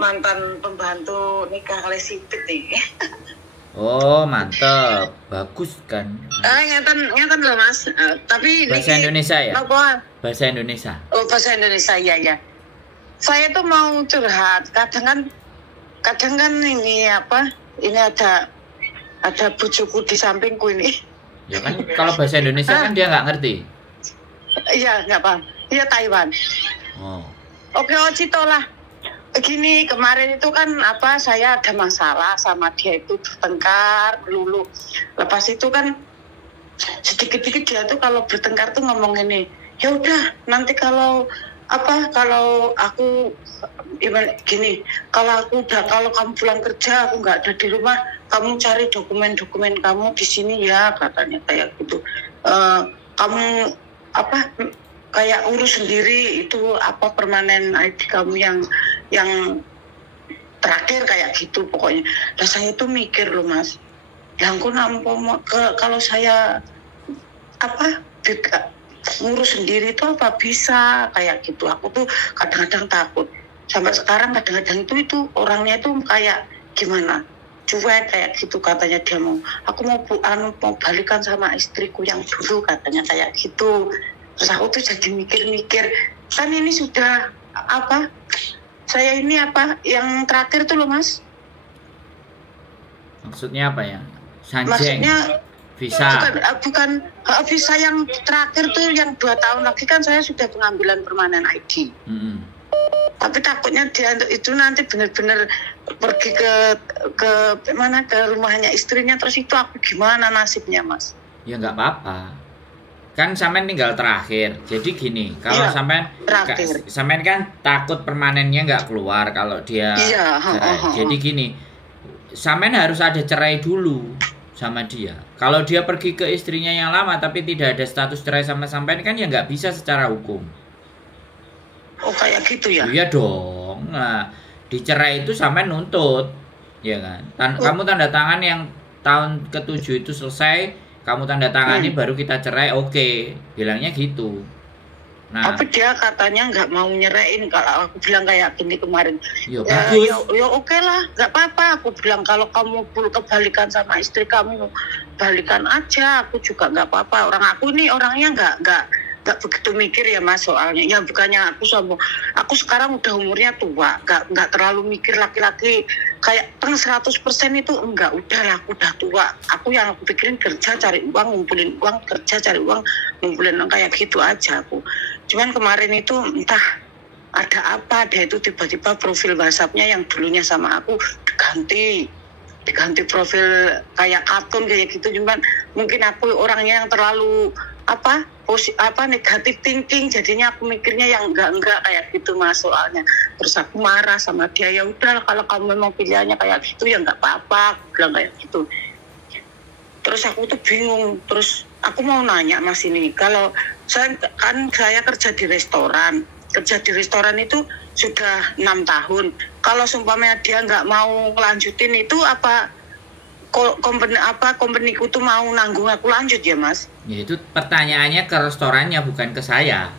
mantan pembantu nikah kali sipit nih. Oh, mantap. Bagus kan? Ngeten loh Mas. Tapi bahasa Indonesia ya? Apa? Bahasa Indonesia. Oh, bahasa Indonesia ya. Saya tuh mau curhat. Kadang kan ini apa? Ini ada bujuku di sampingku ini. Ya kan kalau bahasa Indonesia kan dia nggak ngerti. Iya, nggak paham. Iya Taiwan. Oh. Oke, Cito lah. Begini, kemarin itu kan saya ada masalah sama dia itu bertengkar melulu. Lepas itu kan sedikit-sedikit dia tuh kalau bertengkar tuh ngomong ini, ya udah nanti kalau aku gini, kalau kamu pulang kerja aku nggak ada di rumah, kamu cari dokumen kamu di sini ya, katanya kayak gitu. Kamu kayak urus sendiri itu permanen ID kamu yang terakhir kayak gitu pokoknya. Nah saya tuh mikir loh Mas, yang kalau saya ngurus sendiri itu apa bisa kayak gitu. Aku tuh kadang-kadang takut. Sampai sekarang kadang-kadang itu orangnya itu kayak gimana, cuek kayak gitu katanya. Dia aku mau balikan sama istriku yang dulu katanya kayak gitu. Terus aku tuh jadi mikir-mikir, kan ini sudah saya ini yang terakhir tuh loh Mas. Maksudnya apa ya? Sanjeng. Maksudnya visa. Bukan visa yang terakhir tuh yang 2 tahun lagi kan saya sudah pengambilan permanen ID. Tapi takutnya dia itu nanti benar-benar pergi ke rumahnya istrinya, terus itu aku gimana nasibnya Mas? Ya nggak apa-apa. Kan sampean tinggal terakhir. Jadi gini, kalau sampean kan takut permanennya nggak keluar kalau dia cerai. Jadi gini, sampean harus ada cerai dulu sama dia. Kalau dia pergi ke istrinya yang lama tapi tidak ada status cerai sama sampean kan ya nggak bisa secara hukum. Oh kayak gitu ya? Iya dong. Nah, dicerai itu sampean nuntut, ya kan? Kamu tanda tangan yang tahun ke-7 itu selesai. Kamu tanda tangani baru kita cerai, oke. Bilangnya gitu. Nah, tapi dia katanya nggak mau nyerain kalau aku bilang kayak gini kemarin. Bagus. Ya oke lah, nggak apa-apa. Aku bilang kalau kamu perlu kebalikan sama istri kamu, balikan aja. Aku juga nggak apa-apa. Aku ini orangnya nggak begitu mikir ya Mas soalnya. Ya bukannya aku sekarang udah umurnya tua, nggak terlalu mikir laki-laki kayak 100% itu enggak, udahlah aku udah tua. Aku yang aku pikirin kerja cari uang, ngumpulin uang, kerja cari uang, ngumpulin uang kayak gitu aja aku. Cuman kemarin itu entah ada apa, dia itu tiba-tiba profil WhatsApp-nya yang dulunya sama aku diganti profil kayak kartun kayak gitu. Cuman mungkin aku orangnya yang terlalu negatif thinking, jadinya aku mikirnya yang enggak kayak gitu Mas soalnya. Terus aku marah sama dia, ya udah kalau kamu memang pilihannya kayak gitu ya nggak apa-apa, aku bilang kayak gitu. Terus aku tuh bingung, terus aku mau nanya Mas ini, kalau saya kerja di restoran itu sudah 6 tahun. Kalau seumpamanya dia nggak mau ngelanjutin itu company-ku tuh mau nanggung aku lanjut ya Mas? Ya itu pertanyaannya ke restorannya bukan ke saya.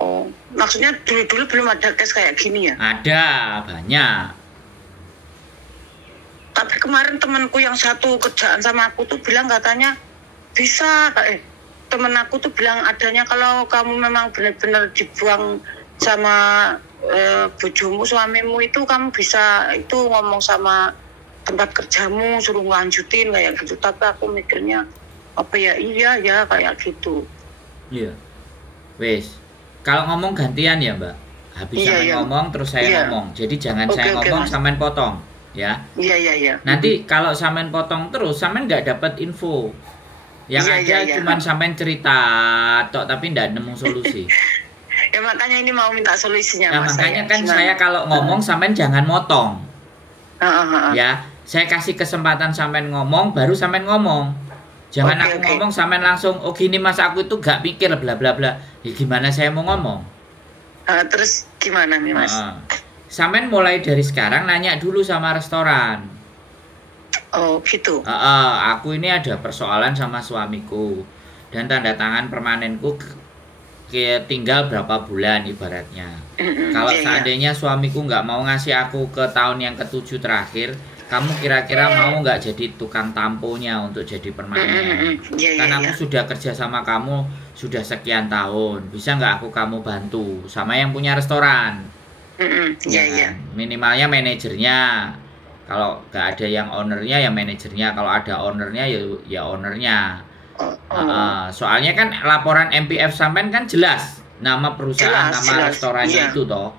Oh, maksudnya dulu belum ada case kayak gini ya? Ada, banyak. Tapi kemarin temanku yang satu kerjaan sama aku tuh bilang katanya bisa, temen aku tuh bilang adanya kalau kamu memang benar-benar dibuang sama bojomu, suamimu itu kamu bisa itu ngomong sama tempat kerjamu suruh ngelanjutin kayak gitu. Tapi aku mikirnya iya kayak gitu. Iya. Wes, kalau ngomong gantian ya Mbak. Habis ngomong terus saya ngomong. Jadi jangan saya ngomong sampean potong, ya. Iya. Nanti kalau sampean potong terus sampean nggak dapat info. Yang ada cuman sampean cerita tok tapi nggak nemu solusi. Ya makanya ini mau minta solusinya Mas. Makanya kan saya kalau ngomong sampean jangan motong. Ya, saya kasih kesempatan sampean ngomong, baru sampean ngomong. Jangan aku ngomong sampean langsung, oh gini Mas aku itu gak pikir bla bla bla. Ya gimana saya mau ngomong? Terus gimana nih Mas? Sampean mulai dari sekarang nanya dulu sama restoran. Oh gitu. Aku ini ada persoalan sama suamiku dan tanda tangan permanenku tinggal berapa bulan ibaratnya. Kalau seandainya suamiku nggak mau ngasih aku ke tahun yang ke-7 terakhir, kamu kira-kira mau nggak jadi tukang tamponya untuk jadi permanen? Kan aku sudah kerja sama kamu sudah sekian tahun, bisa nggak kamu bantu sama yang punya restoran? Minimalnya manajernya. Kalau nggak ada yang ownernya ya manajernya, kalau ada ownernya ya ownernya. Soalnya kan laporan MPF sampean kan jelas nama perusahaan, nama restorannya itu toh.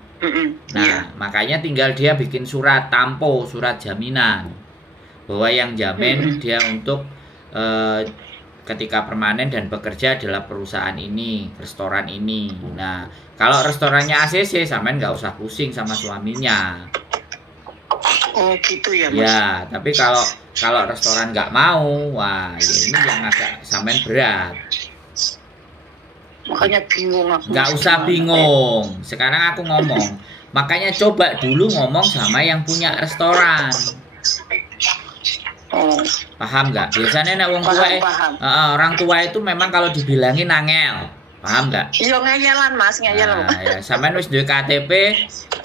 Nah, makanya tinggal dia bikin surat tampo, surat jaminan bahwa yang jamin dia untuk ketika permanen dan bekerja adalah perusahaan ini, restoran ini. Nah, kalau restorannya ACC, sampean nggak usah pusing sama suaminya. Oh gitu ya Mas. Ya, tapi kalau restoran nggak mau, wah ya ini yang agak sampean berat. Makanya bingung aku. Nggak usah bingung. Sekarang aku ngomong. Makanya coba dulu ngomong sama yang punya restoran. Oh. Paham nggak? Biasanya nek orang tua itu memang kalau dibilangin angel. Paham nggak? Iya ngeyelan Mas, ngeyelan. Nah, ya sampean wis duwe KTP,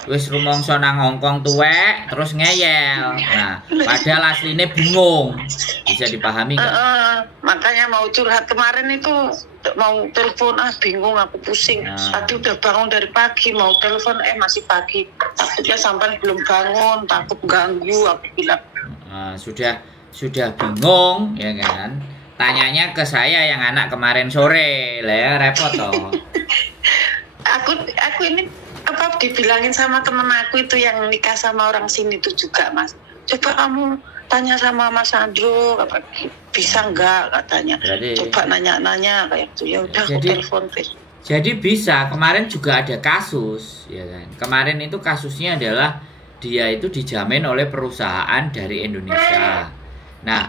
wis rumangsa nang Hongkong tuwek, terus ngeyel. Nah, padahal aslinya bingung. Bisa dipahami nggak? Makanya mau curhat kemarin itu mau telepon bingung aku pusing. Tadi udah bangun dari pagi mau telepon masih pagi. Takutnya sampai belum bangun, takut ganggu aku bilang. Sudah bingung ya kan? Tanyanya ke saya yang anak kemarin sore, lah ya repot toh. aku ini apa dibilangin sama temen aku itu yang nikah sama orang sini itu juga Mas. Coba kamu tanya sama Mas Andro, bisa enggak katanya. Coba nanya-nanya kayak itu. Ya udah aku telepon. Jadi bisa. Kemarin juga ada kasus, ya kan. Kemarin itu kasusnya adalah dia itu dijamin oleh perusahaan dari Indonesia. Nah,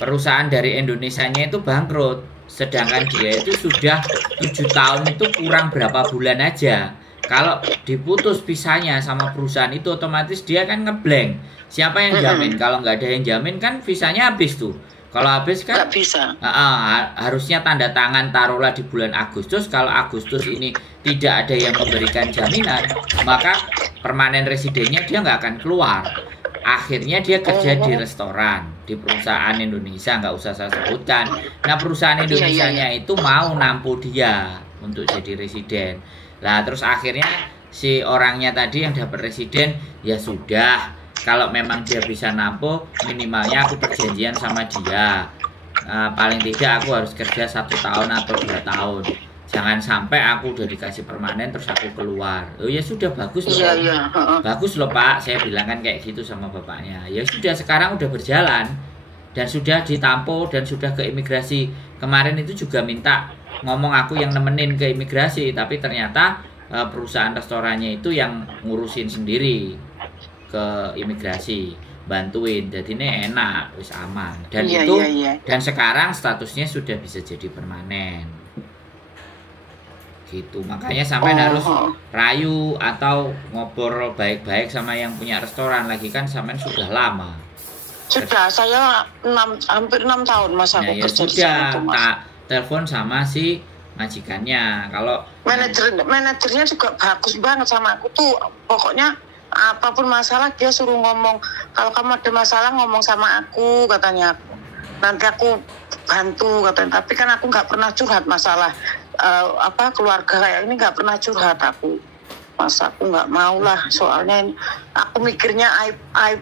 perusahaan dari Indonesianya itu bangkrut, sedangkan dia itu sudah 7 tahun itu kurang berapa bulan aja. Kalau diputus visanya sama perusahaan itu otomatis dia kan ngeblank. Siapa yang jamin? Kalau nggak ada yang jamin kan visanya habis tuh. Kalau habis kan nggak bisa. Harusnya tanda tangan taruhlah di bulan Agustus. Kalau Agustus ini tidak ada yang memberikan jaminan, maka permanen residennya dia nggak akan keluar. Akhirnya dia kerja di restoran, di perusahaan Indonesia, nggak usah saya sebutkan. Nah, perusahaan Indonesianya itu mau nampu dia untuk jadi residen. Lah terus akhirnya si orangnya tadi yang dapat residen, ya sudah, kalau memang dia bisa nampu, minimalnya aku perjanjian sama dia. Paling tidak aku harus kerja 1 tahun atau 2 tahun. Jangan sampai aku udah dikasih permanen terus aku keluar. Oh ya sudah, bagus loh. Bagus loh Pak, saya bilang kan kayak gitu sama bapaknya. Ya sudah, sekarang udah berjalan dan sudah ditampo dan sudah ke imigrasi. Kemarin itu juga minta ngomong aku yang nemenin ke imigrasi, tapi ternyata perusahaan restorannya itu yang ngurusin sendiri ke imigrasi, bantuin. Jadi ini enak, wis aman. Dan dan sekarang statusnya sudah bisa jadi permanen. Gitu. Makanya sampai harus rayu atau ngobrol baik-baik sama yang punya restoran lagi, kan sampai sudah lama. Sudah, saya hampir 6 tahun Mas aku ya sudah, tak telepon sama si majikannya. Kalau manajernya juga bagus banget sama aku tuh. Pokoknya apapun masalah dia suruh ngomong. Kalau kamu ada masalah ngomong sama aku katanya. Nanti aku bantu katanya. Tapi kan aku nggak pernah curhat masalah keluarga kayak ini, nggak pernah curhat aku. Masa aku nggak mau lah, soalnya aku mikirnya aib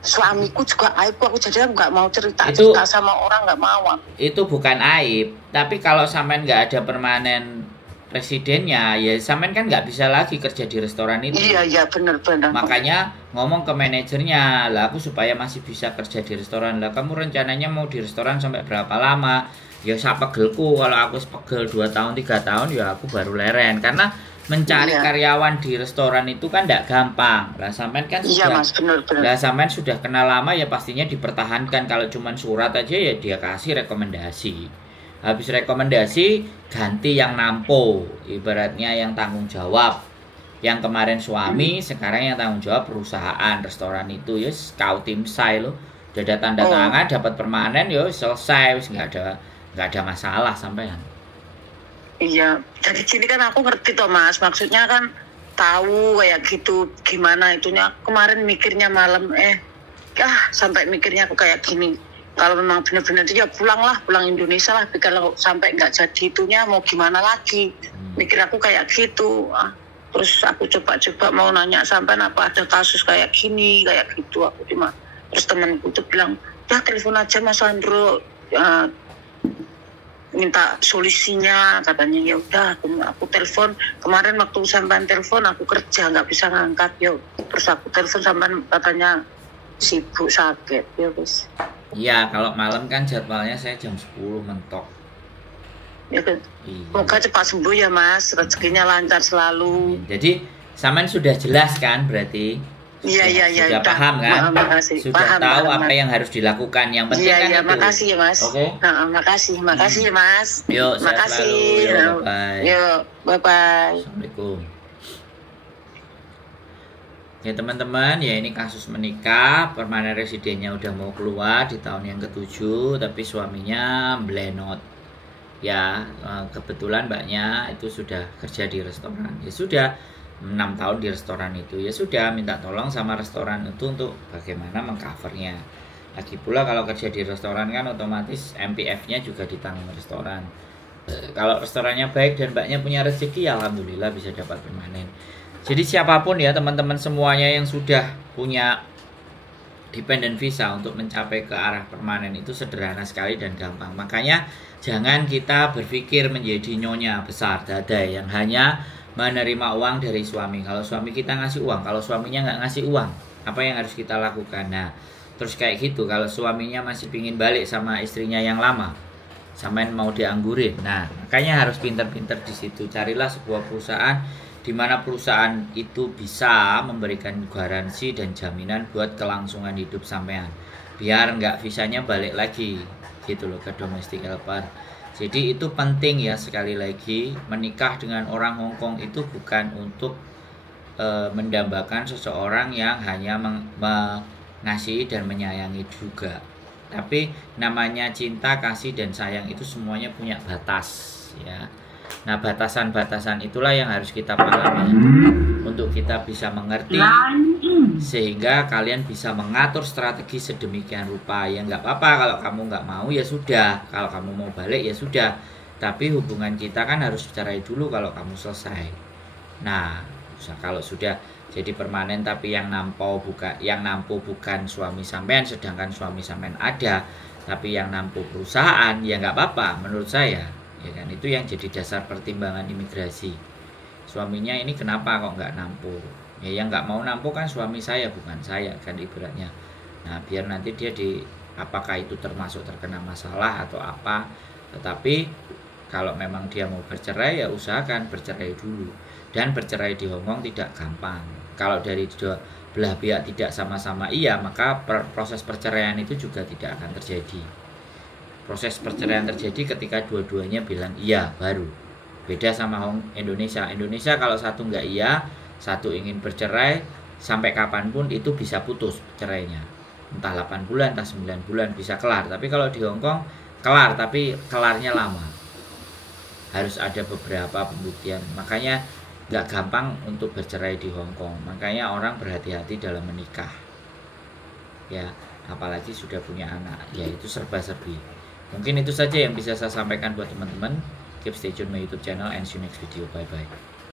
suamiku juga aib aku, jadi nggak mau cerita sama orang, nggak mau. Itu bukan aib, tapi kalau sampean nggak ada permanen residennya, ya sampean kan nggak bisa lagi kerja di restoran itu. Iya benar. Makanya ngomong ke manajernya, lah aku supaya masih bisa kerja di restoran, lah kamu rencananya mau di restoran sampai berapa lama? Ya saya pegelku, kalau aku pegel 2 tahun 3 tahun ya aku baru leren, karena mencari karyawan di restoran itu kan tidak gampang. Lah sampean kan sudah, lah sampean sudah kenal lama ya pastinya dipertahankan. Kalau cuman surat aja ya dia kasih rekomendasi. Habis rekomendasi ganti yang nampo, ibaratnya yang tanggung jawab. Yang kemarin suami, sekarang yang tanggung jawab perusahaan restoran itu. Ya kau tim saya loh, udah ada tanda tangan, dapat permanen, ya selesai, nggak ada masalah sampean. Iya, jadi gini kan aku ngerti toh Mas, maksudnya kan tahu kayak gitu gimana itunya. Kemarin mikirnya malam sampai mikirnya aku kayak gini, kalau memang benar-benar dia pulang Indonesia lah, kalau sampai nggak jadi itunya mau gimana lagi. Mikir aku kayak gitu. Terus aku coba mau nanya sampai apa ada kasus kayak gini kayak gitu. Aku cuma terus temanku tuh bilang, ya telepon aja Mas Sandro, minta solusinya, katanya. Ya udah aku telepon. Kemarin waktu sampean telepon aku kerja nggak bisa ngangkat, terus aku telepon sampean katanya sibuk sakit, wis. Iya, kalau malam kan jadwalnya saya jam 10 mentok. Ya kan. Semoga cepat sembuh ya Mas, rezekinya lancar selalu. Jadi sampean sudah jelas kan berarti? Iya. Sudah paham kan? Makasih. Sudah tahu apa yang harus dilakukan. Yang penting kan itu. Makasih ya Mas. Oke. Makasih ya Mas. Yuk, makasih. Bye. Yuk, bye. Assalamualaikum. Ya teman-teman, ya ini kasus menikah, permanen residennya udah mau keluar di tahun yang ke-7, tapi suaminya blenot. Ya, kebetulan mbaknya itu sudah kerja di restoran. Ya sudah 6 tahun di restoran itu. Ya sudah minta tolong sama restoran itu untuk bagaimana mengcovernya. Lagi pula kalau kerja di restoran kan otomatis MPF-nya juga ditanggung restoran. Kalau restorannya baik dan mbaknya punya rezeki, ya alhamdulillah bisa dapat permanen. Jadi siapapun ya teman-teman semuanya yang sudah punya dependent visa untuk mencapai ke arah permanen itu sederhana sekali dan gampang. Makanya jangan kita berpikir menjadi nyonya besar dada yang hanya menerima uang dari suami. Kalau suami kita ngasih uang, kalau suaminya nggak ngasih uang, apa yang harus kita lakukan? Nah, terus kayak gitu, kalau suaminya masih pingin balik sama istrinya yang lama, samain mau dianggurin. Nah, makanya harus pinter-pinter di situ. Carilah sebuah perusahaan di mana perusahaan itu bisa memberikan garansi dan jaminan buat kelangsungan hidup sampean. Biar nggak visanya balik lagi gitu loh ke domestic helper. Jadi itu penting ya, sekali lagi menikah dengan orang Hongkong itu bukan untuk mendambakan seseorang yang hanya mengasihi dan menyayangi juga. Tapi namanya cinta, kasih dan sayang itu semuanya punya batas ya. Nah, batasan-batasan itulah yang harus kita pahami untuk kita bisa mengerti, sehingga kalian bisa mengatur strategi sedemikian rupa. Ya nggak apa-apa kalau kamu nggak mau, ya sudah. Kalau kamu mau balik, ya sudah. Tapi hubungan kita kan harus cerai dulu kalau kamu selesai. Nah, kalau sudah jadi permanen tapi yang nampu bukan suami sampean, sedangkan suami sampean ada, tapi yang nampu perusahaan, ya nggak apa-apa menurut saya. Ya kan, itu yang jadi dasar pertimbangan imigrasi. Suaminya ini kenapa kok nggak nampu? Ya yang nggak mau nampu kan suami saya, bukan saya kan ibaratnya. Nah, biar nanti dia apakah itu termasuk terkena masalah atau apa. Tetapi kalau memang dia mau bercerai, ya usahakan bercerai dulu. Dan bercerai di Hongkong tidak gampang. Kalau dari dua belah pihak tidak sama-sama iya, maka proses perceraian itu juga tidak akan terjadi. Proses perceraian terjadi ketika dua-duanya bilang iya baru. Beda sama Indonesia. Indonesia kalau satu nggak iya, satu ingin bercerai, sampai kapanpun itu bisa putus cerainya. Entah 8 bulan, entah 9 bulan bisa kelar. Tapi kalau di Hongkong kelar, tapi kelarnya lama. Harus ada beberapa pembuktian. Makanya nggak gampang untuk bercerai di Hongkong. Makanya orang berhati-hati dalam menikah. Ya, apalagi sudah punya anak. Ya itu serba-serbi. Mungkin itu saja yang bisa saya sampaikan buat teman-teman. Keep stay tune my YouTube channel and see you next video. Bye bye.